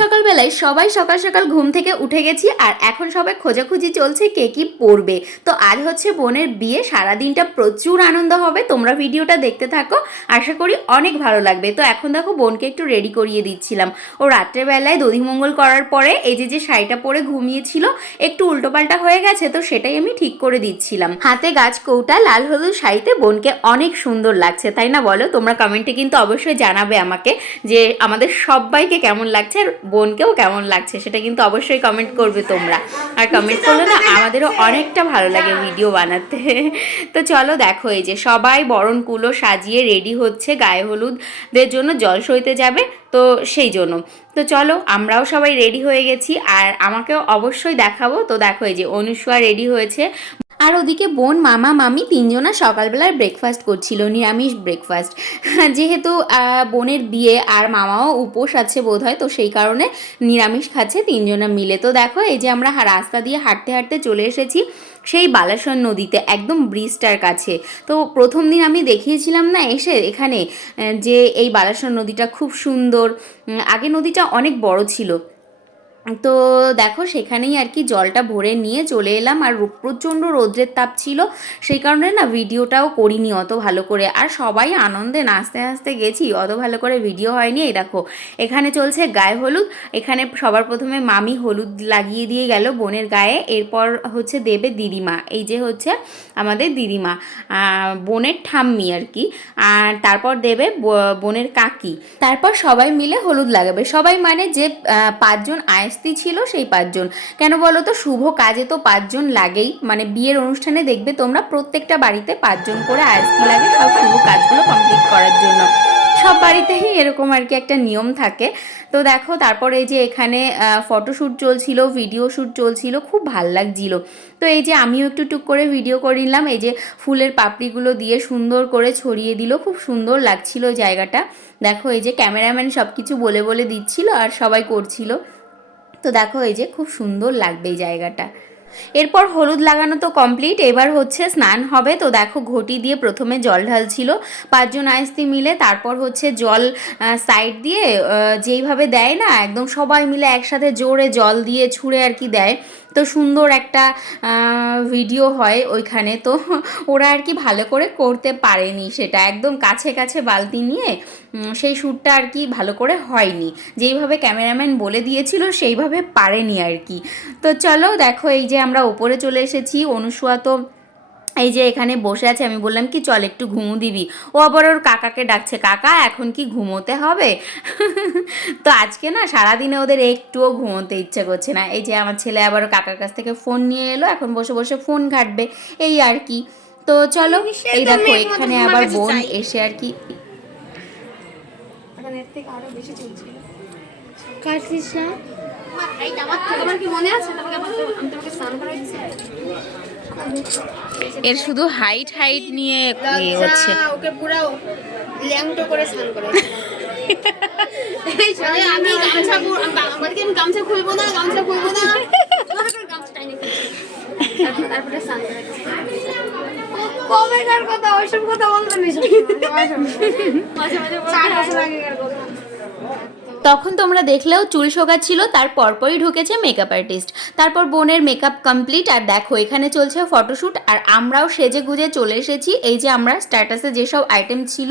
সকালবেলায় সবাই সকাল সকাল ঘুম থেকে উঠে গেছি আর এখন সবাই খোঁজাখুঁজি চলছে কে কি পড়বে। তো আজ হচ্ছে বোনের বিয়ে সারা দিনটা প্রচুর আনন্দ হবে, তোমরা ভিডিওটা দেখতে থাকো, আশা করি অনেক ভালো লাগবে। তো এখন দেখো বোনকে একটু রেডি করিয়ে দিচ্ছিলাম। ও রাত্রেবেলায় দধিমঙ্গল করার পরে এই যে যে শাড়িটা পরে ঘুমিয়েছিল, একটু উল্টোপাল্টা হয়ে গেছে, তো সেটাই আমি ঠিক করে দিচ্ছিলাম। হাতে গাছ কৌটা, লাল হলুদ শাড়িতে বোনকে অনেক সুন্দর লাগছে, তাই না বলো? তোমরা কমেন্টে কিন্তু অবশ্যই জানাবে আমাকে যে আমাদের সবাইকে কেমন লাগছে। আর বোনকেও কেমন লাগছে সেটা কিন্তু অবশ্যই কমেন্ট করবে তোমরা। আর কমেন্ট করলে না আমাদেরও অনেকটা ভালো লাগে ভিডিও বানাতে। তো চলো দেখো এই যে সবাই বরণ কুলো সাজিয়ে রেডি হচ্ছে গায়ে হলুদের জন্য জল সইতে যাবে, তো সেই জন্য। তো চলো আমরাও সবাই রেডি হয়ে গেছি আর আমাকেও অবশ্যই দেখাবো। তো দেখো এই যে অনুসুয়া রেডি হয়েছে। আর ওদিকে বোন, মামা, মামি তিনজনা সকালবেলায় ব্রেকফাস্ট করছিল, নিরামিষ ব্রেকফাস্ট যেহেতু বোনের বিয়ে আর মামাও উপোস আছে বোধহয়, তো সেই কারণে নিরামিষ খাচ্ছে তিনজনা মিলে। তো দেখো, এই যে আমরা রাস্তা দিয়ে হাঁটতে হাঁটতে চলে এসেছি সেই বালাসন নদীতে, একদম ব্রিজটার কাছে। তো প্রথম দিন আমি দেখিয়েছিলাম না এসে এখানে যে এই বালাসন নদীটা খুব সুন্দর। আগে নদীটা অনেক বড় ছিল তো দেখো সেখানেই আর কি জলটা ভরে নিয়ে চলে এলাম। আর প্রচণ্ড রৌদ্রের তাপ ছিল, সেই কারণে না ভিডিওটাও করিনি অত ভালো করে। আর সবাই আনন্দে নাচতে নাচতে গেছি, অত ভালো করে ভিডিও হয়নি। এই দেখো, এখানে চলছে গায়ে হলুদ, এখানে সবার প্রথমে মামি হলুদ লাগিয়ে দিয়ে গেল বোনের গায়ে, এরপর হচ্ছে দেবে দিদিমা। এই যে হচ্ছে আমাদের দিদিমা বোনের ঠাম্মি আর কি। আর তারপর দেবে বোনের কাকি। তারপর সবাই মিলে হলুদ লাগাবে। সবাই মানে যে পাঁচজন পাঁচজন আয়স্তি ছিল সেই পাঁচজন। কেন বলো তো, শুভ কাজে তো পাঁচজন লাগেই। মানে বিয়ের অনুষ্ঠানে দেখবে তোমরা প্রত্যেকটা বাড়িতে পাঁচজন করে আয়স্তি লাগে সব শুভ কাজগুলো কমপ্লিট করার জন্য। সব বাড়িতেই এরকম আর কি একটা নিয়ম থাকে। তো দেখো, তারপরে এই যে এখানে ফটোশ্যুট চলছিল ভিডিও শ্যুট চলছিল, খুব ভালো লাগছিল। তো এই যে আমিও একটু টুক করে ভিডিও করে নিলাম। এই যে ফুলের পাপড়িগুলো দিয়ে সুন্দর করে ছড়িয়ে দিল, খুব সুন্দর লাগছিল জায়গাটা। দেখো, এই যে ক্যামেরাম্যান সব কিছু বলে বলে দিচ্ছিল আর সবাই করছিল। তো দেখো এই যে খুব সুন্দর লাগবে এই জায়গাটা। এরপর হলুদ লাগানো তো কমপ্লিট এবার হচ্ছে স্নান হবে। তো দেখো ঘটি দিয়ে প্রথমে জল ঢালছিল। পাঁচজন আয়স্তি মিলে তারপর হচ্ছে জল সাইড দিয়ে যেইভাবে দেয় না, একদম সবাই মিলে একসাথে জোরে জল দিয়ে ছুঁড়ে আর কি দেয়। তো সুন্দর একটা ভিডিও হয় ওইখানে। তো ওরা আর কি ভালো করে করতে পারেনি সেটা। একদম কাছে কাছে বালতি নিয়ে সেই শ্যুটটা আর কি ভালো করে হয়নি। যেইভাবে ক্যামেরাম্যান বলে দিয়েছিল সেইভাবে পারেনি আর কি। তো চলো দেখো, এই যে আমরা ওপরে চলে এসেছি। অনুসুয়া তো এই যে এখানে বসে আছে আমি বললাম কি চল একটু ঘুমু দিবি? ও আবার ওর কাকাকে ডাকছে কাকা এখন কি ঘুমোতে হবে? তো আজকে না সারাদিনে ওদের একটুও ঘুমোতে ইচ্ছে করছে না। এই যে আমার ছেলে আবার ওর কাকার কাছ থেকে ফোন নিয়ে এলো এখন বসে বসে ফোন ঘাটবে এই আর কি। তো চলো এই দেখো এখানে আবার বোন এসে আর কি এখন এর থেকে আরও বেশি চলছিল। কাটছিস না তোমার কি মনে আছে? তোমাকে আমি তোমাকে স্নান করাইছি এর শুধু হাইট হাইট নিয়ে ইয়ে হচ্ছে। ওকে পুরো ল্যাংটো করে স্নান করাইছি আমি গামছা পর- আমি বা- আমাদেরকে আমি গামছা খুলবো না গামছা খুলবো না। তোমাকে গামছা টাইনে খুলছি। তারপর- তারপরে স্নান কবেকার কথা ওইসব কথা বলতে মাঝে মাঝে তখন তোমরা দেখলেও চুল শোকাচ্ছিল তার পরপরই ঢুকেছে মেকআপ আর্টিস্ট তারপর বোনের মেকআপ কমপ্লিট আর দেখো, এখানে চলছে ফটোশ্যুট আর আমরাও সেজে গুজে চলে এসেছি। এই যে আমরা স্ট্যাটাসে যেসব আইটেম ছিল,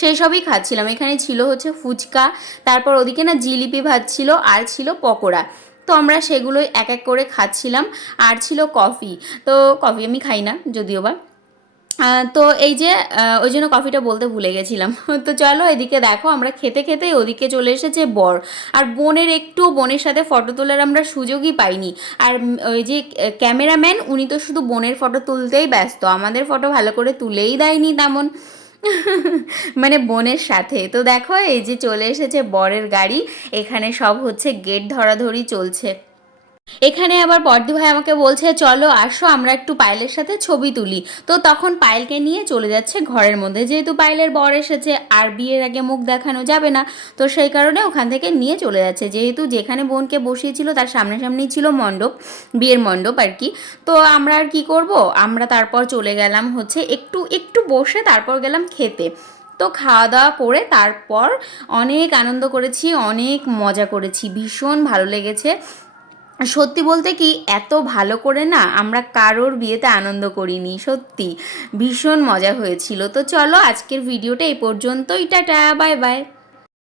সেই সবই খাচ্ছিলাম। এখানে ছিল হচ্ছে ফুচকা, তারপর ওদিকে না জিলিপি ভাত ছিল, আর ছিল পকোড়া। তো আমরা সেগুলোই এক এক করে খাচ্ছিলাম। আর ছিল কফি তো কফি আমি খাই না, যদিও বা। তো এই যে ওই জন্য কফিটা বলতে ভুলে গেছিলাম। তো চলো এদিকে দেখো, আমরা খেতে খেতেই ওদিকে চলে এসেছে বর। আর বোনের একটু বোনের সাথে ফটো তোলার আমরা সুযোগই পাইনি। আর ওই যে ক্যামেরাম্যান উনি তো শুধু বোনের ফটো তুলতেই ব্যস্ত। আমাদের ফটো ভালো করে তুলেই দেয়নি তেমন। মানে বোনের সাথে। তো দেখো, এই যে চলে এসেছে বরের গাড়ি। এখানে সব হচ্ছে গেট ধরাধরি চলছে। এখানে আবার বর্দি ভাই আমাকে বলছে, চলো আসো, আমরা একটু পায়েলের সাথে ছবি তুলি। তো তখন পায়েলকে নিয়ে চলে যাচ্ছে ঘরের মধ্যে। যেহেতু পায়েলের বর এসেছে, আর বিয়ের আগে মুখ দেখানো যাবে না, তো সেই কারণে ওখান থেকে নিয়ে চলে যাচ্ছে। যেহেতু যেখানে বোনকে বসিয়েছিল, তার সামনাসামনি ছিল মণ্ডপ, বিয়ের মণ্ডপ আর কি। তো আমরা আর কি করব? আমরা তারপর চলে গেলাম হচ্ছে একটু একটু বসে তারপর গেলাম খেতে। তো খাওয়া দাওয়া করে তারপর অনেক আনন্দ করেছি, অনেক মজা করেছি। ভীষণ ভালো লেগেছে। সত্যি বলতে কি, এত ভালো করে না আমরা কারোর বিয়েতে আনন্দ করিনি, সত্যি। ভীষণ মজা হয়েছিল। তো চলো আজকের ভিডিওটা এই পর্যন্তই। Tata, bye bye.